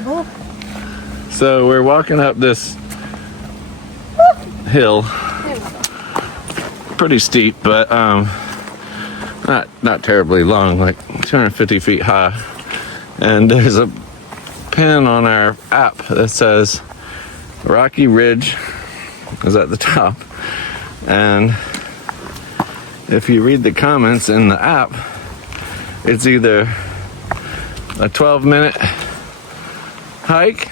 miserable. So we're walking up this hill. Pretty steep, but not terribly long, like 250 feet high. And there's a pin on our app that says Rocky Ridge is at the top. And if you read the comments in the app, it's either a 12-minute hike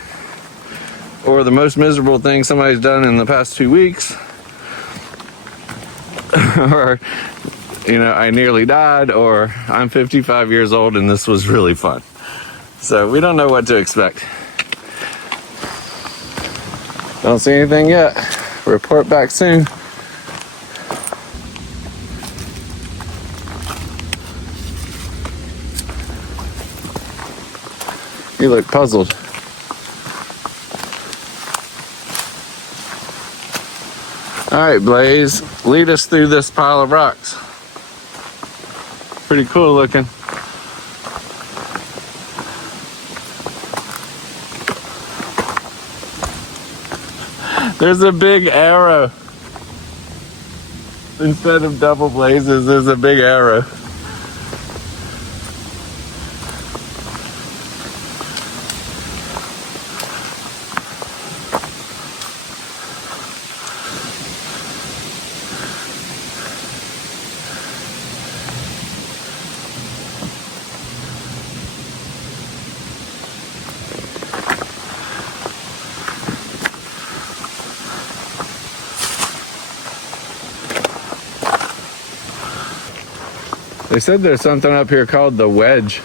or the most miserable thing somebody's done in the past 2 weeks. Or, you know, I nearly died, or I'm 55 years old and this was really fun. So we don't know what to expect. Don't see anything yet. Report back soon. You look puzzled. All right, Blaze, lead us through this pile of rocks. Pretty cool looking. There's a big arrow. Instead of double blazes, there's a big arrow. They said there's something up here called the Wedge.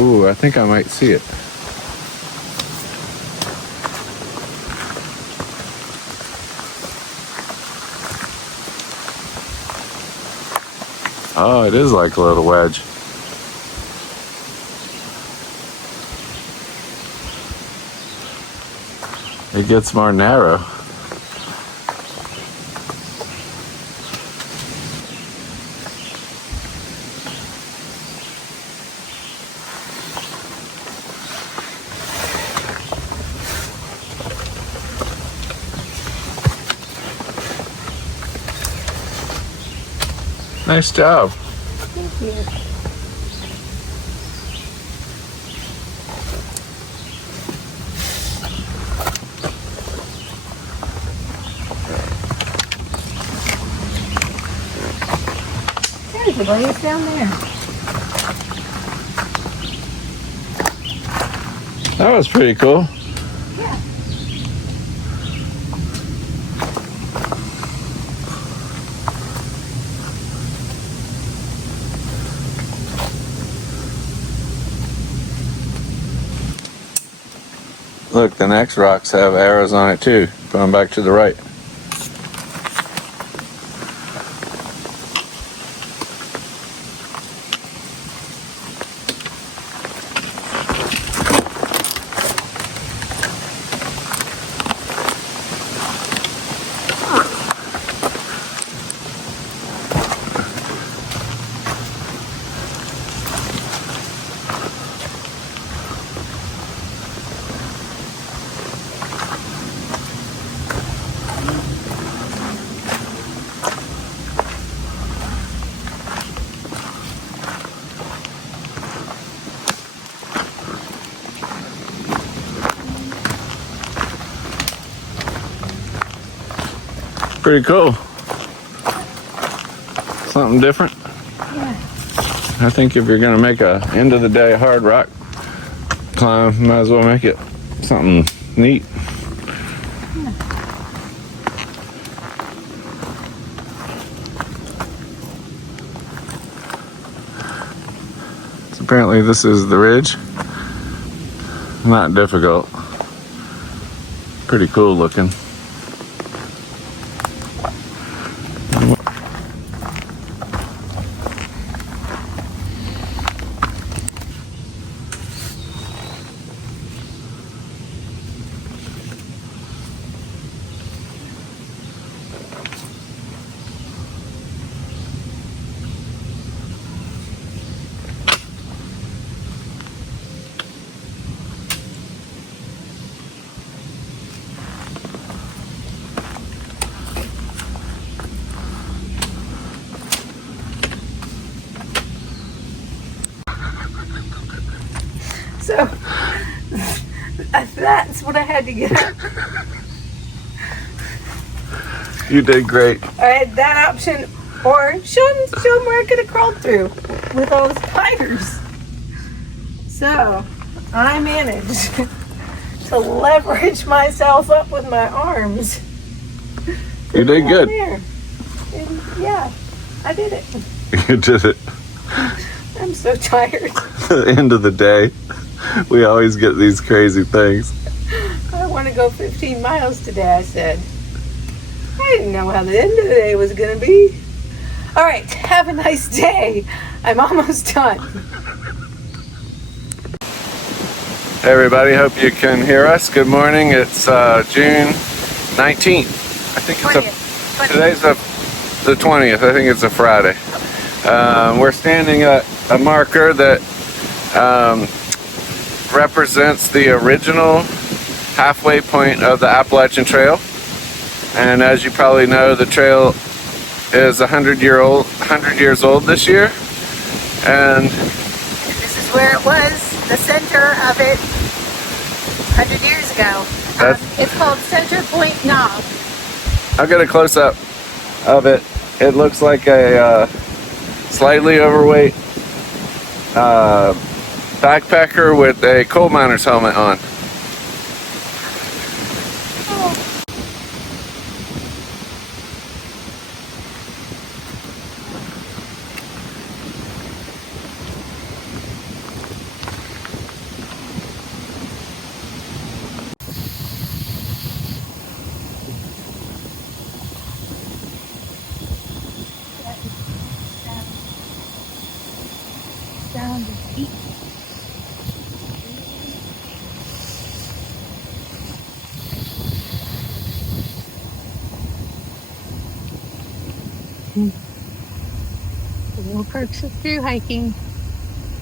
Ooh, I think I might see it. Oh, it is like a little wedge. It gets more narrow. Nice job. Thank you. There's a blaze down there. That was pretty cool. Yeah. Look, the next rocks have arrows on it too, going back to the right. Pretty cool. Something different. Yeah. I think if you're gonna make a end of the day hard rock climb, might as well make it something neat. Yeah. So apparently this is the ridge. Not difficult. Pretty cool looking. That's what I had to get up. You did great. I had that option, or show them where I could have crawled through with all the spiders. So I managed to leverage myself up with my arms. You did good. There. And yeah, I did it. You did it. I'm so tired. At the end of the day, we always get these crazy things. I want to go 15 miles today, I said. I didn't know how the end of the day was going to be. All right, have a nice day. I'm almost done. Hey everybody, hope you can hear us. Good morning. It's June 19th. I think it's today's the 20th. I think it's a Friday. We're standing at a marker that represents the original halfway point of the Appalachian Trail. And as you probably know, the trail is 100 years old this year. And this is where it was, the center of it 100 years ago. It's called Center Point Knob. I'll get a close-up of it. It looks like a slightly overweight backpacker with a coal miner's helmet on. Sound of heat. The little perks of through hiking,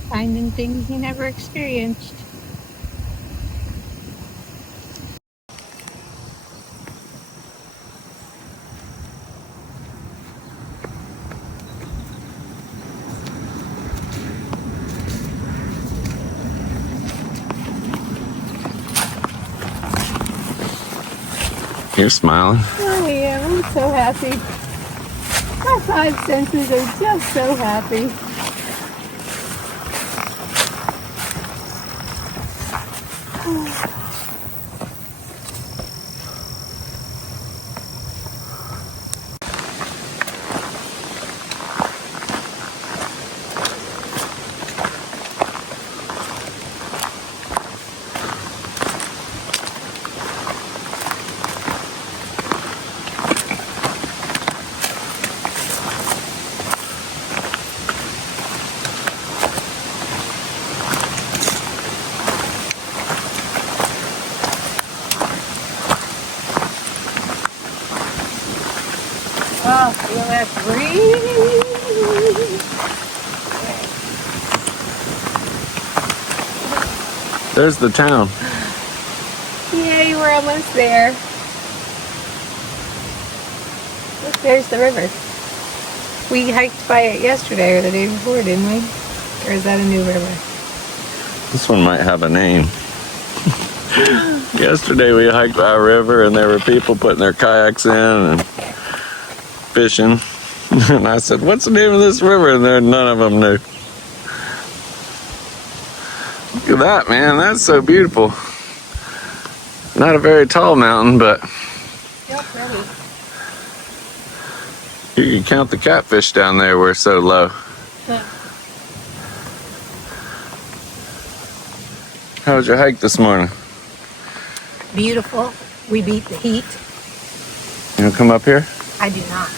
finding things you never experienced. You're smiling. I am. I'm so happy. My five senses are just so happy. Oh, feel that breeze. There's the town. Yay, we're almost there. Look, there's the river. We hiked by it yesterday or the day before, didn't we? Or is that a new river? This one might have a name. Yesterday we hiked by a river and there were people putting their kayaks in and fishing. And I said, what's the name of this river? And there none of them knew. Look at that, man. That's so beautiful. Not a very tall mountain, but you can count the catfish down there. We're so low. How was your hike this morning? Beautiful. We beat the heat. You want to come up here? I do not.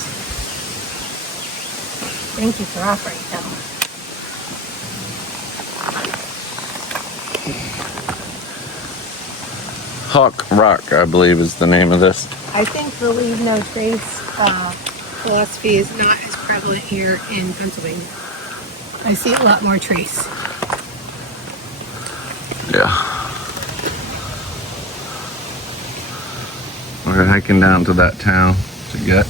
Thank you for offering, though. Hawk Rock, I believe, is the name of this. I think the leave no trace philosophy is not as prevalent here in Pennsylvania. I see a lot more trace. Yeah. We're hiking down to that town to get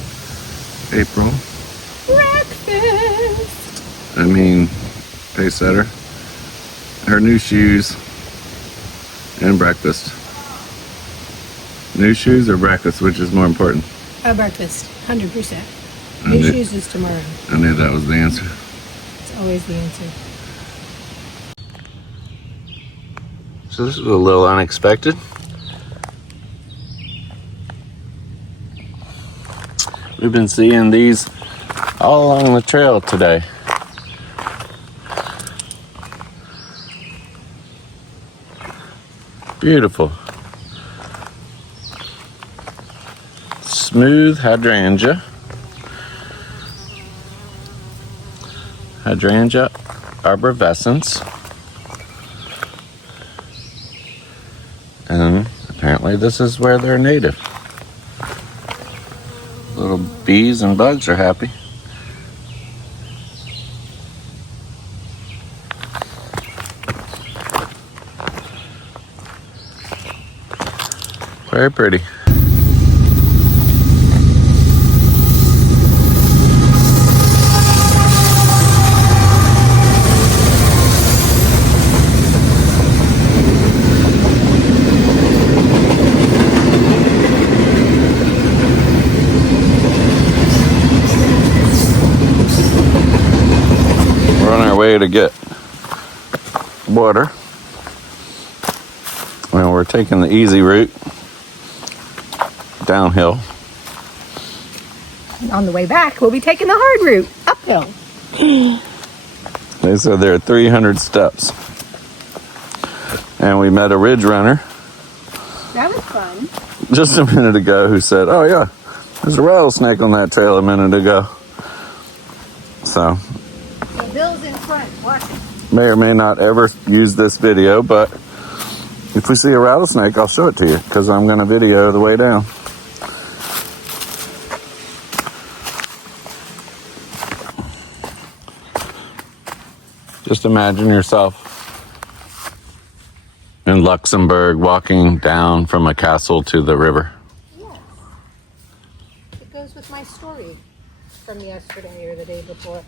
April. Breakfast! I mean, Pacesetter. Her new shoes and breakfast. New shoes or breakfast? Which is more important? Breakfast, 100%. I New knew- shoes is tomorrow. I knew that was the answer. It's always the answer. So this is a little unexpected. We've been seeing these all along the trail today. Beautiful. Smooth hydrangea. Hydrangea arborescens. And apparently this is where they're native. Little bees and bugs are happy. Very pretty. We're on our way to get water. Well, we're taking the easy route downhill. On the way back, we'll be taking the hard route, uphill. They said there are 300 steps. And we met a ridge runner That was fun. just a minute ago who said, oh yeah, there's a rattlesnake on that trail a minute ago. So, So Bill's in front, watching. may or may not ever use this video, but if we see a rattlesnake, I'll show it to you because I'm going to video the way down. Just imagine yourself in Luxembourg walking down from a castle to the river. Yes. It goes with my story from yesterday or the day before.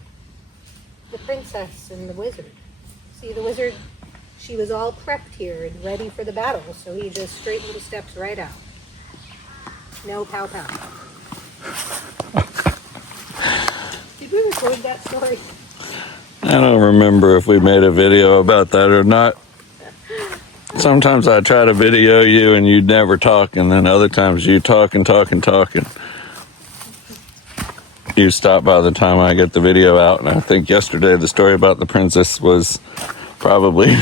The princess and the wizard. See, the wizard, she was all prepped here and ready for the battle, so he just straight little steps right out. No pow pow. Did we record that story? I don't remember if we made a video about that or not. Sometimes I try to video you and you never talk, and then other times you talk and talk and talk, and you stop by the time I get the video out. And I think yesterday the story about the princess was probably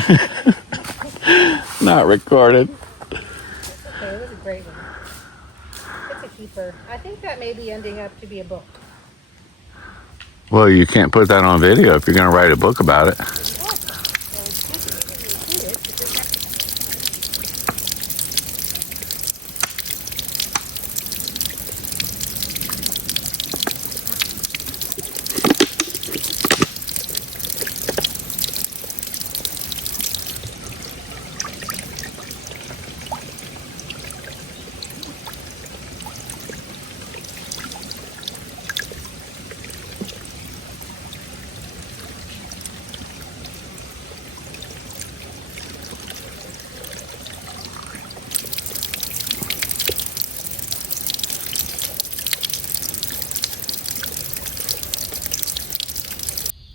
not recorded. Okay, it was a great one. It's a keeper. I think that may be ending up to be a book. Well, you can't put that on video if you're going to write a book about it.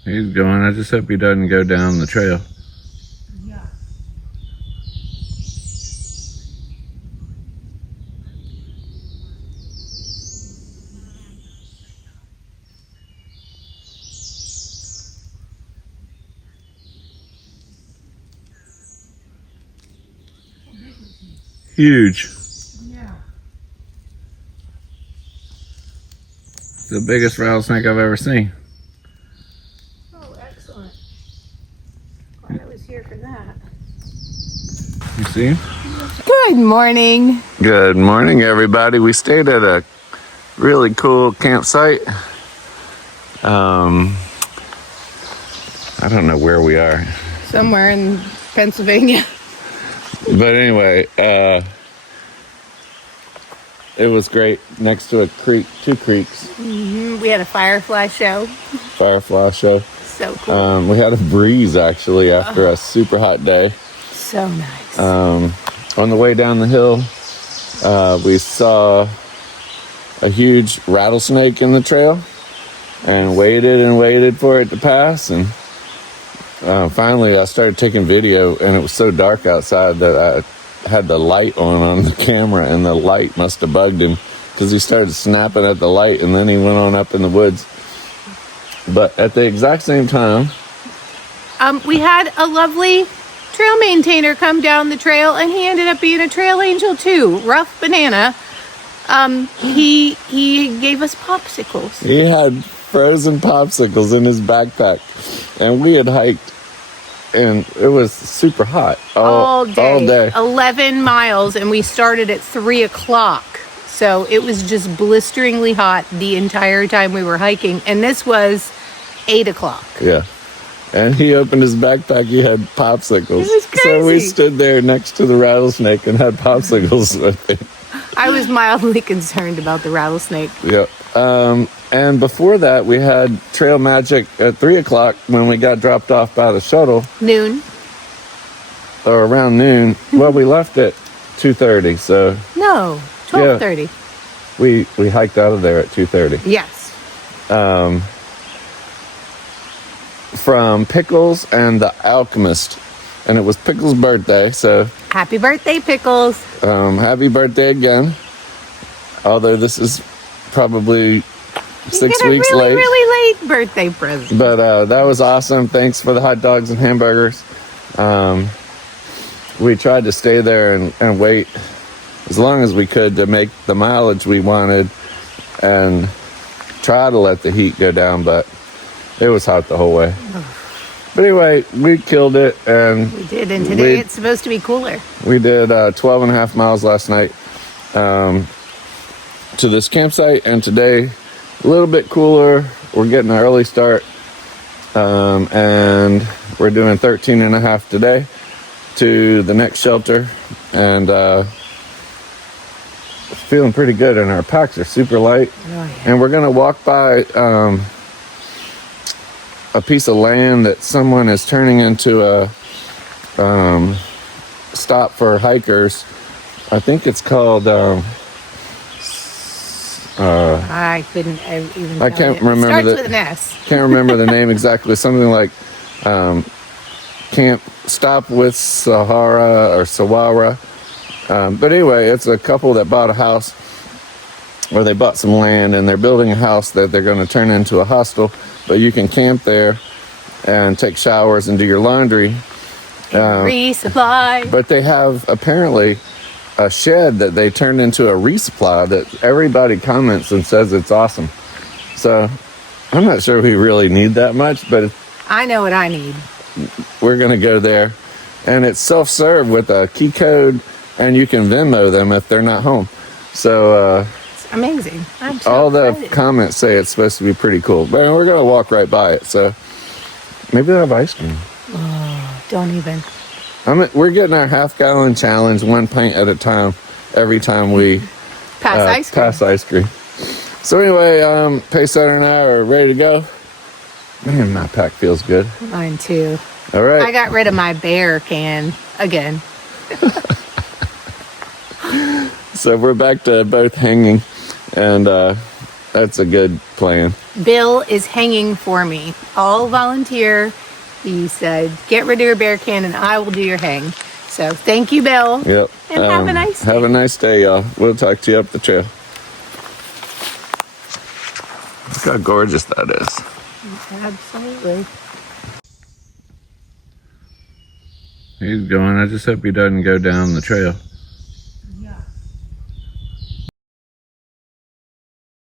He's going. I just hope he doesn't go down the trail. Yeah. Huge. Yeah. It's the biggest rattlesnake I've ever seen. Oh, excellent. Glad I was here for that. You see him? Good morning. Good morning, everybody. We stayed at a really cool campsite. I don't know where we are. Somewhere in Pennsylvania. But anyway, it was great. Next to a creek, two creeks, We had a firefly show. firefly show. So cool. We had a breeze actually after a super hot day. So nice. On the way down the hill, We saw a huge rattlesnake in the trail and waited for it to pass. And finally, I started taking video, and it was so dark outside that I had the light on the camera, and the light must have bugged him because he started snapping at the light, and then he went on up in the woods. But at the exact same time, we had a lovely trail maintainer come down the trail, and he ended up being a trail angel too. Rough Banana. He gave us popsicles. He had frozen popsicles in his backpack, and we had hiked, and it was super hot all day. 11 miles, and we started at 3 o'clock. So it was just blisteringly hot the entire time we were hiking, and this was 8 o'clock. Yeah. And he opened his backpack, he had popsicles. It was crazy. So we stood there next to the rattlesnake and had popsicles with him. I was mildly concerned about the rattlesnake. Yep. And before that, we had trail magic at 3 o'clock when we got dropped off by the shuttle. Noon. Or around noon. Well, we left at 2:30, so... No, 12:30. Yeah, we hiked out of there at 2:30. Yes. From Pickles and the Alchemist. And it was Pickles' birthday, so... Happy birthday, Pickles. Happy birthday again. Although this is probably 6 weeks late. Really late birthday present. But that was awesome. Thanks for the hot dogs and hamburgers. We tried to stay there and wait as long as we could to make the mileage we wanted and try to let the heat go down, but it was hot the whole way. But anyway, we killed it, and we did, and today it's supposed to be cooler. We did 12 and a half miles last night to this campsite, and today a little bit cooler. We're getting an early start, and we're doing 13 and a half today to the next shelter, and feeling pretty good, and our packs are super light. Oh, yeah. And we're gonna walk by a piece of land that someone is turning into a stop for hikers. I think it's called I couldn't even I can't remember. Starts with an S. Can't remember the name exactly. Something like Camp Stop with Sahara or Sawara. But anyway, it's a couple that bought a house, or they bought some land, and they're building a house that they're going to turn into a hostel. But you can camp there and take showers and do your laundry. Resupply. But they have apparently a shed that they turned into a resupply that everybody comments and says it's awesome. So I'm not sure we really need that much, but I know what I need. We're going to go there. And it's self-serve with a key code, and you can Venmo them if they're not home. So it's amazing. I'm so all the excited. comments say it's supposed to be pretty cool. But we're going to walk right by it. So maybe they'll have ice cream. Oh, don't even. We're getting our half-gallon challenge, 1 pint at a time, every time we pass ice cream. So anyway, Pacesetter and I are ready to go. Man, my pack feels good. Mine too. All right. I got rid of my bear can again. So we're back to both hanging, and that's a good plan. Bill is hanging for me. All volunteer. He said, get rid of your bear can and I will do your hang. So thank you, Bill. Yep. And have a nice day. Have a nice day, y'all. We'll talk to you up the trail. Look how gorgeous that is. Absolutely. He's going. I just hope he doesn't go down the trail.